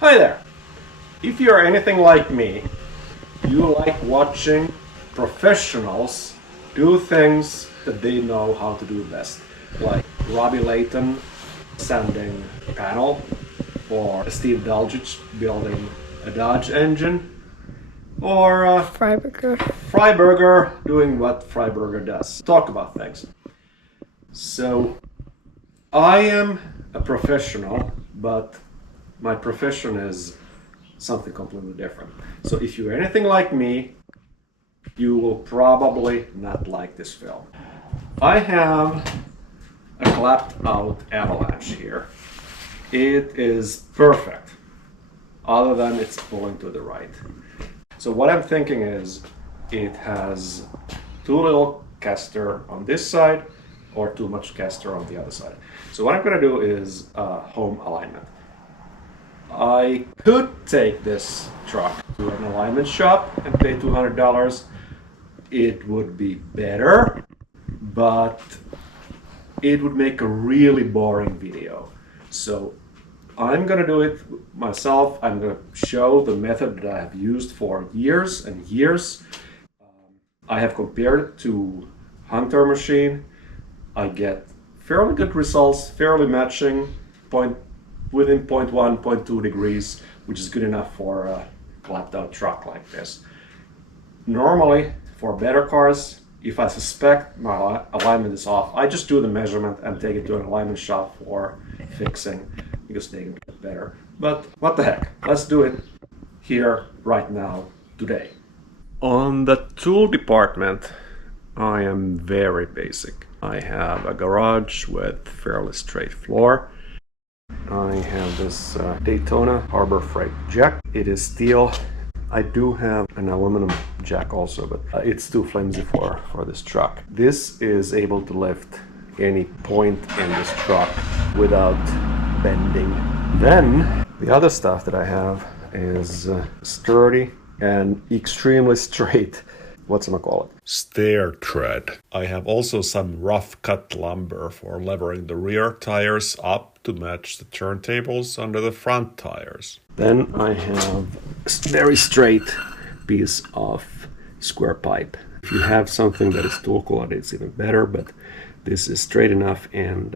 Hi there! If you're anything like me, you like watching professionals do things that they know how to do best. Like Robbie Layton sanding a panel, or Steve Dalgich building a Dodge engine, or Freiberger doing what Freiberger does. Talk about things. So, I am a professional, but my profession is something completely different. So if you're anything like me, you will probably not like this film. I have a clapped out Avalanche here. It is perfect, other than it's pulling to the right. So what I'm thinking is, it has too little caster on this side or too much caster on the other side. So what I'm going to do is home alignment. I could take this truck to an alignment shop and pay $200. It would be better, but it would make a really boring video. So I'm gonna do it myself. I'm gonna show the method that I have used for years and years. I have compared it to Hunter machine. I get fairly good results, fairly matching, within 0.1, 0.2 degrees, which is good enough for a clapped out truck like this. Normally, for better cars, if I suspect my alignment is off, I just do the measurement and take it to an alignment shop for fixing, because they can get better. But what the heck, let's do it here, right now, today. On the tool department, I am very basic. I have a garage with fairly straight floor. I have this Daytona Harbor Freight jack. It is steel. I do have an aluminum jack also, but it's too flimsy for this truck. This is able to lift any point in this truck without bending. Then the other stuff that I have is sturdy and extremely straight, stair tread. I have also some rough cut lumber for levering the rear tires up to match the turntables under the front tires. Then I have a very straight piece of square pipe. If you have something that is tool quality, it's even better, but this is straight enough, and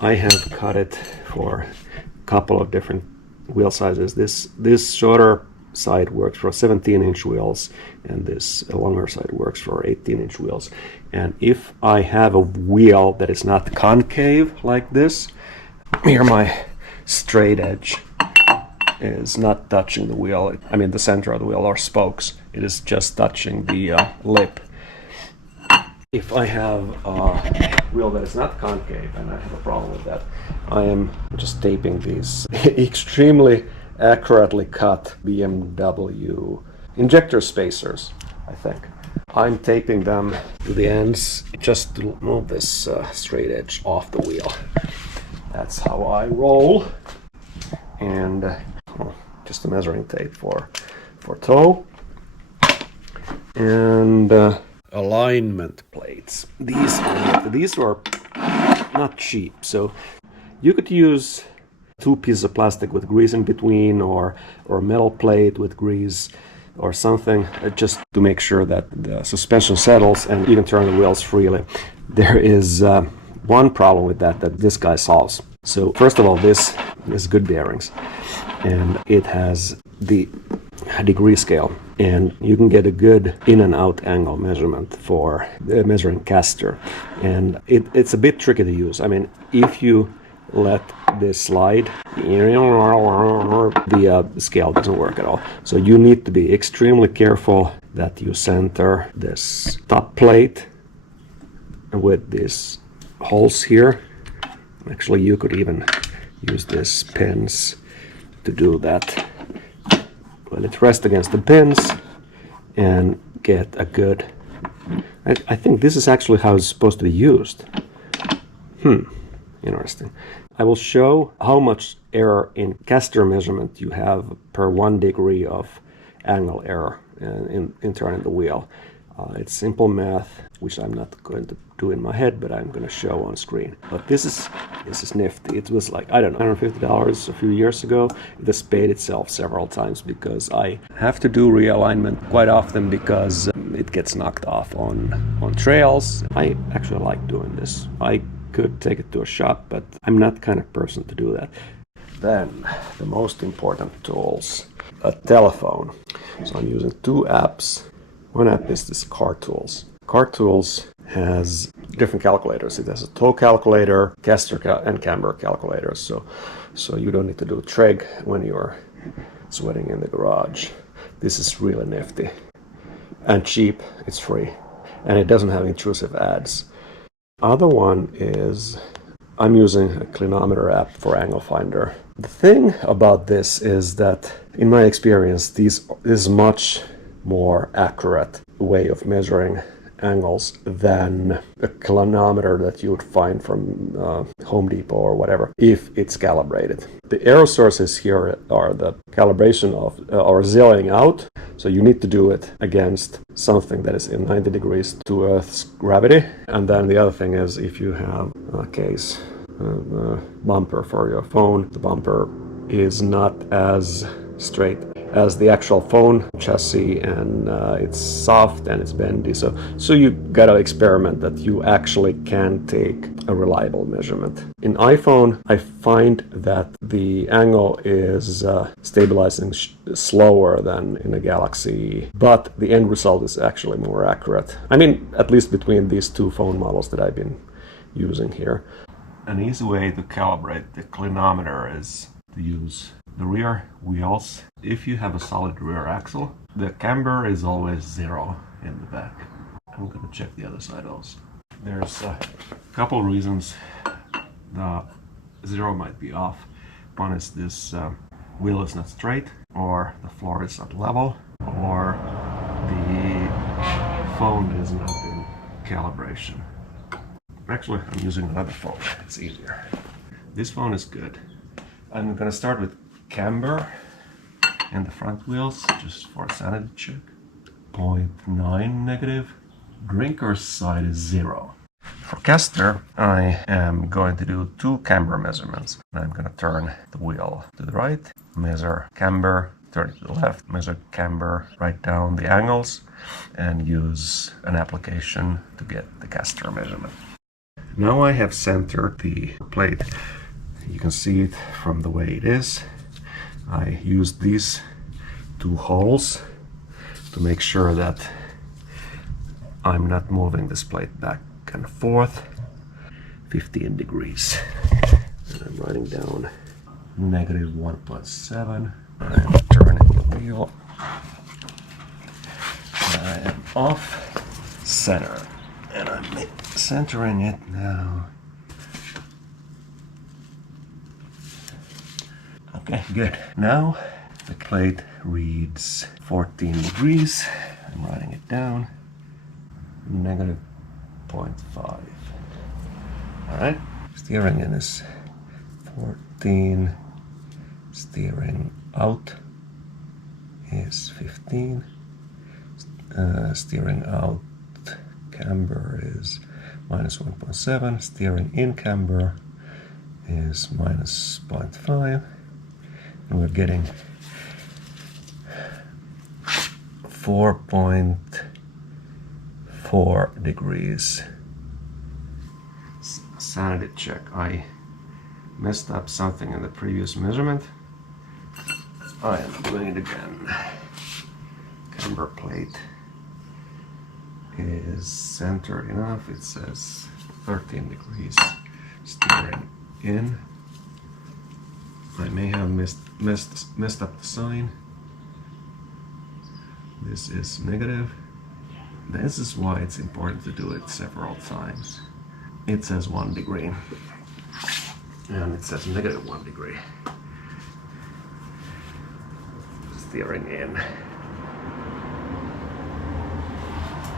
I have cut it for a couple of different wheel sizes. This shorter side works for 17-inch wheels, and this longer side works for 18-inch wheels. And if I have a wheel that is not concave like this, here my straight edge is not touching the wheel, I mean the center of the wheel or spokes, it is just touching the lip. If I have a wheel that is not concave, and I have a problem with that, I am just taping these extremely accurately cut BMW injector spacers, I think. I'm taping them to the ends just to move this straight edge off the wheel. That's how I roll. And just a measuring tape for toe. And alignment plates. These are not cheap, so you could use 2 pieces of plastic with grease in between, or a metal plate with grease or something, just to make sure that the suspension settles and you can turn the wheels freely. There is one problem with that this guy solves. So first of all, this is good bearings, and it has the degree scale, and you can get a good in and out angle measurement for measuring caster, and it's a bit tricky to use. I mean, if you let this slide, the scale doesn't work at all. So you need to be extremely careful that you center this top plate with these holes here. Actually, you could even use these pins to do that. Let it rest against the pins and get a good... I think this is actually how it's supposed to be used. Interesting. I will show how much error in caster measurement you have per 1 degree of angle error in turning the wheel. It's simple math, which I'm not going to do in my head, but I'm going to show on screen. But this is nifty. It was like, I don't know, $150 a few years ago. It has paid itself several times because I have to do realignment quite often because it gets knocked off on trails. I actually like doing this. I could take it to a shop, but I'm not the kind of person to do that. Then the most important tools, a telephone. So I'm using two apps. One app is this Car Tools. Car Tools has different calculators. It has a tow calculator, caster and camber calculators. So you don't need to do treg when you're sweating in the garage. This is really nifty and cheap. It's free and it doesn't have intrusive ads. Other one is I'm using a clinometer app for angle finder. The thing about this is that in my experience, this is much more accurate way of measuring angles than a clinometer that you would find from Home Depot or whatever, if it's calibrated. The error sources here are the calibration of or zeroing out, so you need to do it against something that is in 90 degrees to Earth's gravity. And then the other thing is if you have a case bumper for your phone, the bumper is not as straight as the actual phone chassis, and it's soft and it's bendy, so you gotta experiment that you actually can take a reliable measurement. In iPhone, I find that the angle is stabilizing slower than in a Galaxy, but the end result is actually more accurate. I mean, at least between these two phone models that I've been using here. An easy way to calibrate the clinometer is to use the rear wheels. If you have a solid rear axle, the camber is always 0 in the back. I'm going to check the other side also. There's a couple reasons the 0 might be off. One is this wheel is not straight, or the floor is not level, or the phone is not in calibration. Actually, I'm using another phone. It's easier. This phone is good. I'm going to start with camber in the front wheels, just for a sanity check. 0.9 negative. Drinker's side is 0. For caster, I am going to do 2 camber measurements. I'm going to turn the wheel to the right, measure camber, turn it to the left, measure camber, write down the angles, and use an application to get the caster measurement. Now I have centered the plate. You can see it from the way it is. I used these 2 holes to make sure that I'm not moving this plate back and forth 15 degrees. And I'm writing down negative 1.7. I'm turning the wheel. I am off center and I'm centering it now. Okay, good. Now the plate reads 14 degrees. I'm writing it down. Negative 0.5. Alright. Steering in is 14. Steering out is 15. Steering out camber is minus 1.7. Steering in camber is minus 0.5. And we're getting 4.4 degrees. Sanity check. I messed up something in the previous measurement. I am doing it again. Camber plate is centered enough. It says 13 degrees. Steering in. I may have messed up the sign. This is negative. This is why it's important to do it several times. It says 1 degree. And it says negative 1 degree. Steering in.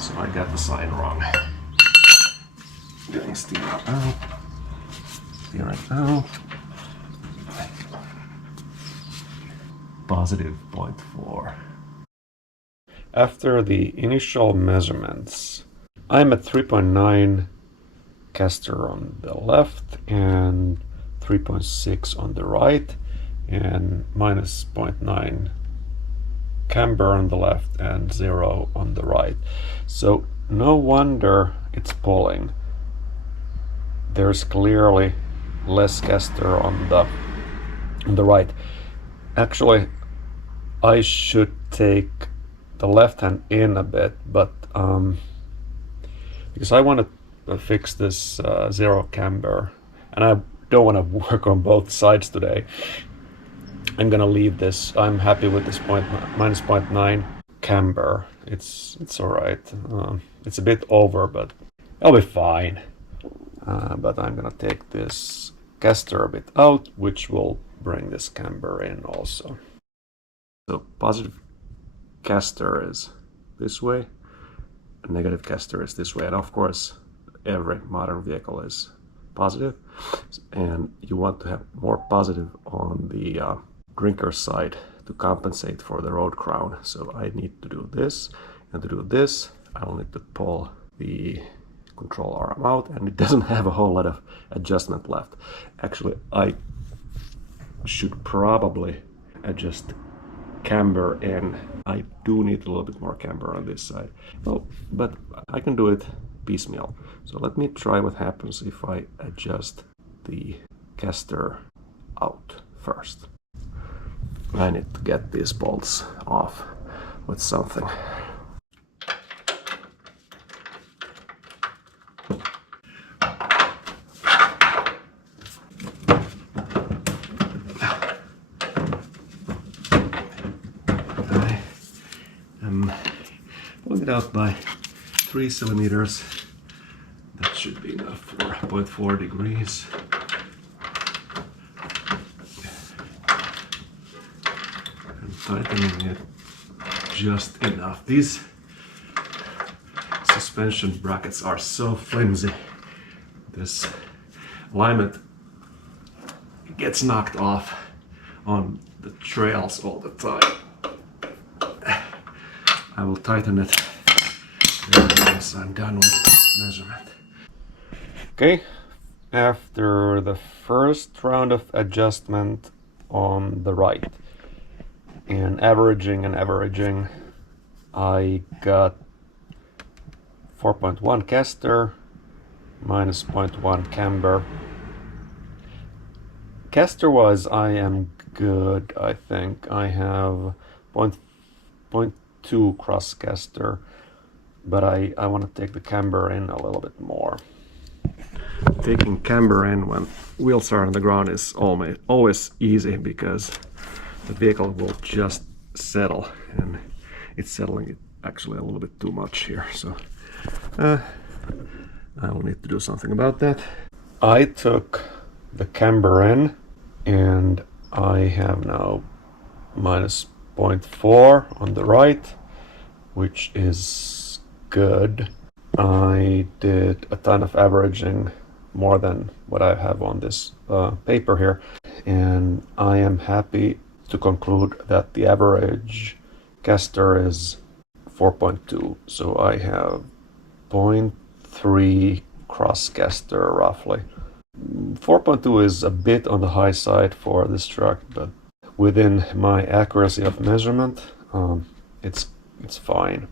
So I got the sign wrong. Doing steering out. Steering out. Positive 0.4. after the initial measurements, I'm at 3.9 caster on the left and 3.6 on the right, and minus 0.9 camber on the left and 0 on the right. So no wonder it's pulling. There's clearly less caster on the right. Actually, I should take the left hand in a bit, but because I want to fix this 0 camber, and I don't want to work on both sides today, I'm gonna leave this. I'm happy with this minus 0.9 camber. It's all right. It's a bit over, but I'll be fine. But I'm gonna take this caster a bit out, which will bring this camber in also. So positive caster is this way, and negative caster is this way, and of course every modern vehicle is positive, and you want to have more positive on the drinker side to compensate for the road crown. So I need to do this, and to do this I'll need to pull the control arm out, and it doesn't have a whole lot of adjustment left. Actually, I should probably adjust camber in. I do need a little bit more camber on this side. Oh, but I can do it piecemeal. So let me try what happens if I adjust the caster out first. I need to get these bolts off with something. I'm pulling it out by 3 centimeters. That should be enough for 0.4 degrees. I'm tightening it just enough. These suspension brackets are so flimsy. This alignment gets knocked off on the trails all the time. I will tighten it once I'm done with measurement. Okay, after the first round of adjustment on the right and averaging, I got 4.1 caster, minus 0.1 camber. Caster wise, I am good. I think I have 0.2 cross caster, but I want to take the camber in a little bit more. Taking camber in when wheels are on the ground is always easy, because the vehicle will just settle, and it's settling it actually a little bit too much here, so I will need to do something about that. I took the camber in, and I have now minus 0.4 on the right, which is good. I did a ton of averaging, more than what I have on this paper here, and I am happy to conclude that the average caster is 4.2, so I have 0.3 cross caster roughly. 4.2 is a bit on the high side for this truck, but within my accuracy of measurement, it's fine.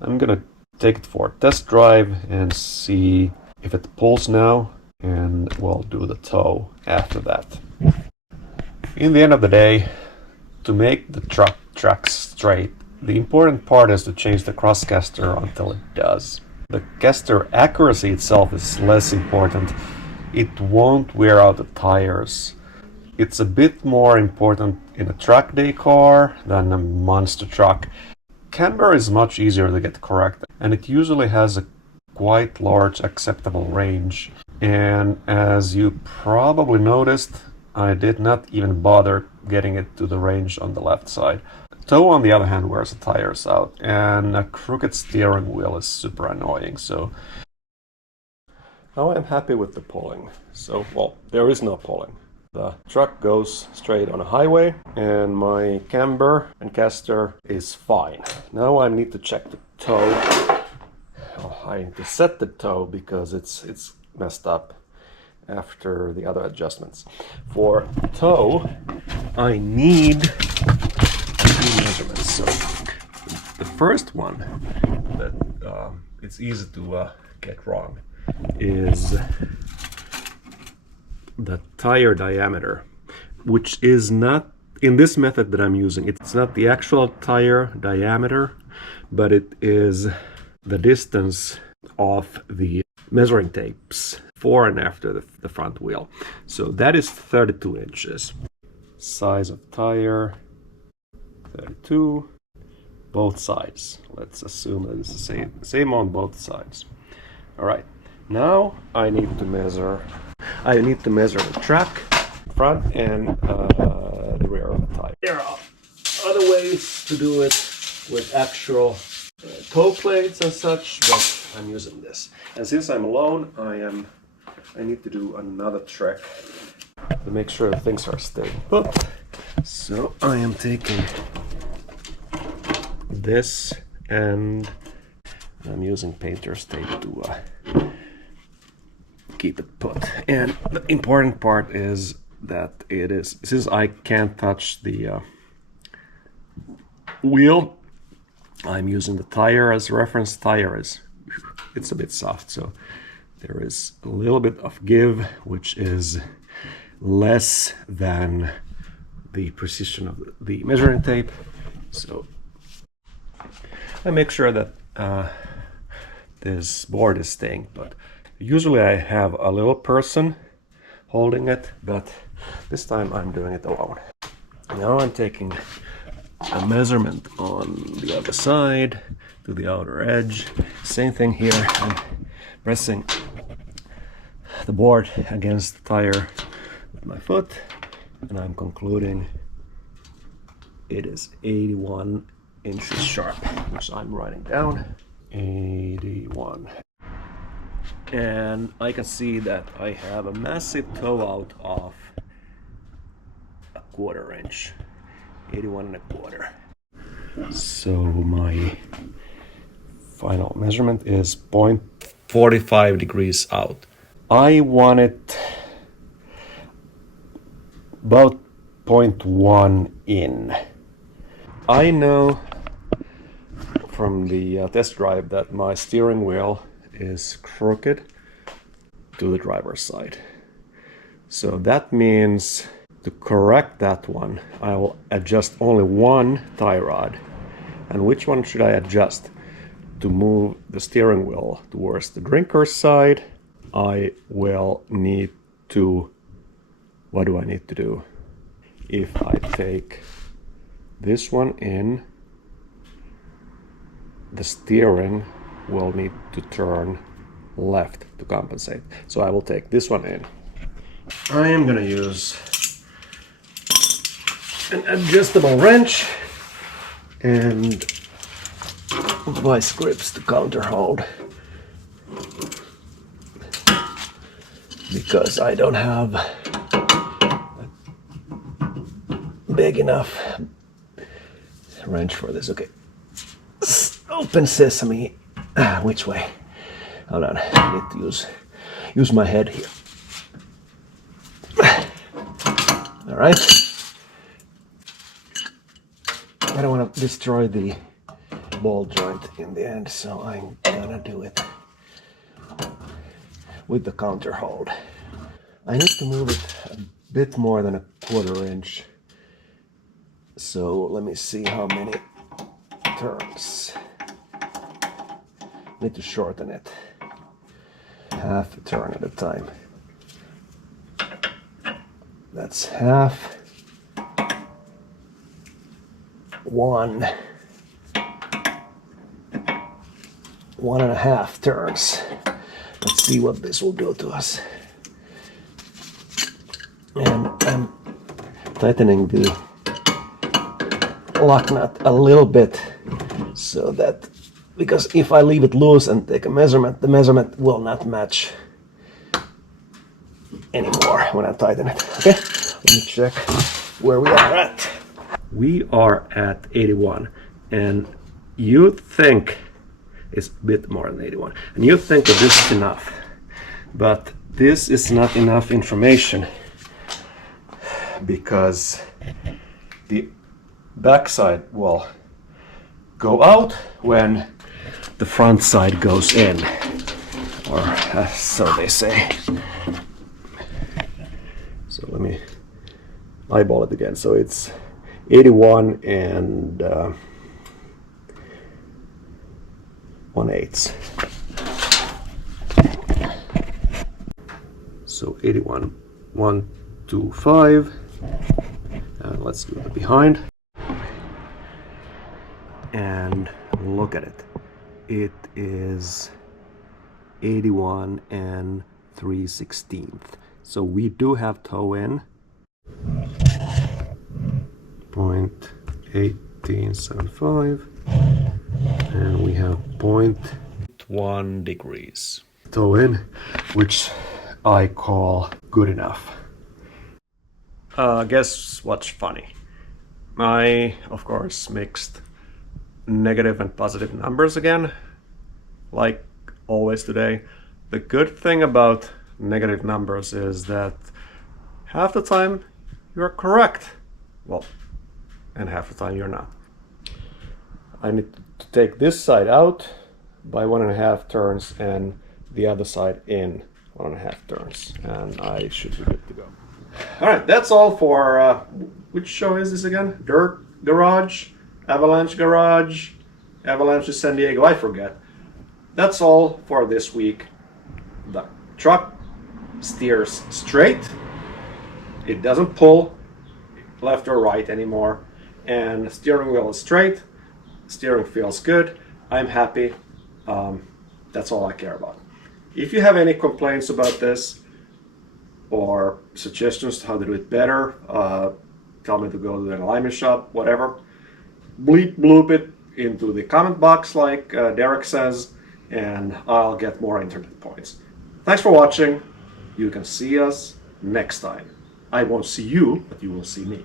I'm gonna take it for a test drive and see if it pulls now, and we'll do the tow after that. In the end of the day, to make the truck track straight, the important part is to change the cross caster until it does. The caster accuracy itself is less important. It won't wear out the tires. It's a bit more important in a track day car than a monster truck. Camber is much easier to get correct, and it usually has a quite large acceptable range. And as you probably noticed, I did not even bother getting it to the range on the left side. Tow, on the other hand, wears the tires out, and a crooked steering wheel is super annoying, so now I'm happy with the pulling. So, well, there is no pulling. The truck goes straight on a highway and my camber and caster is fine. Now I need to check the toe. Oh, I need to set the toe because it's messed up after the other adjustments. For toe, I need two measurements. So the first one that it's easy to get wrong is the tire diameter, which is not, in this method that I'm using, it's not the actual tire diameter, but it is the distance of the measuring tapes before and after the front wheel. So that is 32 inches. Size of tire, 32, both sides. Let's assume that it's the same on both sides. All right, now I need to measure the track, front and the rear of the tire. There are other ways to do it with actual toe plates and such, but I'm using this. And since I'm alone, I need to do another trick to make sure things are staying put. So I am taking this and I'm using painter's tape to keep it put. And the important part is that it is, since I can't touch the wheel, I'm using the tire as reference. Tire is, it's a bit soft, so there is a little bit of give, which is less than the precision of the measuring tape. So I make sure that this board is staying put. Usually I have a little person holding it, but this time I'm doing it alone. Now I'm taking a measurement on the other side to the outer edge. Same thing here. I'm pressing the board against the tire with my foot, and I'm concluding it is 81 inches sharp, which I'm writing down. 81. And I can see that I have a massive toe out of a 1/4 inch. 81 1/4. So my final measurement is 0.45 degrees out. I want it about 0.1 in. I know from the test drive that my steering wheel is crooked to the driver's side. So that means to correct that one, I will adjust only one tie rod. And which one should I adjust? To move the steering wheel towards the drinker's side, I will need to, what do I need to do? If I take this one in, the steering will need to turn left to compensate. So I will take this one in. I am gonna use an adjustable wrench and vice grips to counter hold, because I don't have a big enough wrench for this. Okay, open sesame. Which way? Hold on, I need to use my head here. All right. I don't want to destroy the ball joint in the end, so I'm gonna do it with the counter hold. I need to move it a bit more than a 1/4 inch. So let me see how many turns. Need to shorten it. Half a turn at a time. That's half. 1.5 turns. Let's see what this will do to us. And I'm tightening the lock nut a little bit so that, because if I leave it loose and take a measurement, the measurement will not match anymore when I tighten it. Okay, Let me check where we are at. We are at 81, and you think it's a bit more than 81, and you think that this is enough, but this is not enough information because the backside will go out when the front side goes in, or so they say. So let me eyeball it again. So it's 81 and 1/8. So 81, 125, and let's do the behind. And look at it. It is 81 and 3/16. So we do have toe in. 0.1875, and we have 0.1 degrees toe in, which I call good enough. Guess what's funny? I, of course, mixed negative and positive numbers again, like always today. The good thing about negative numbers is that half the time you're correct. Well, and half the time you're not. I need to take this side out by 1.5 turns and the other side in 1.5 turns, and I should be good to go. All right, that's all for, which show is this again? Dirt Garage, Avalanche Garage, Avalanche San Diego, I forget. That's all for this week. The truck steers straight. It doesn't pull left or right anymore, and the steering wheel is straight. Steering feels good. I'm happy. That's all I care about. If you have any complaints about this or suggestions to how to do it better, tell me to go to an alignment shop, whatever, bleep bloop it into the comment box like Derek says, and I'll get more internet points. Thanks for watching. You can see us next time. I won't see you, but you will see me.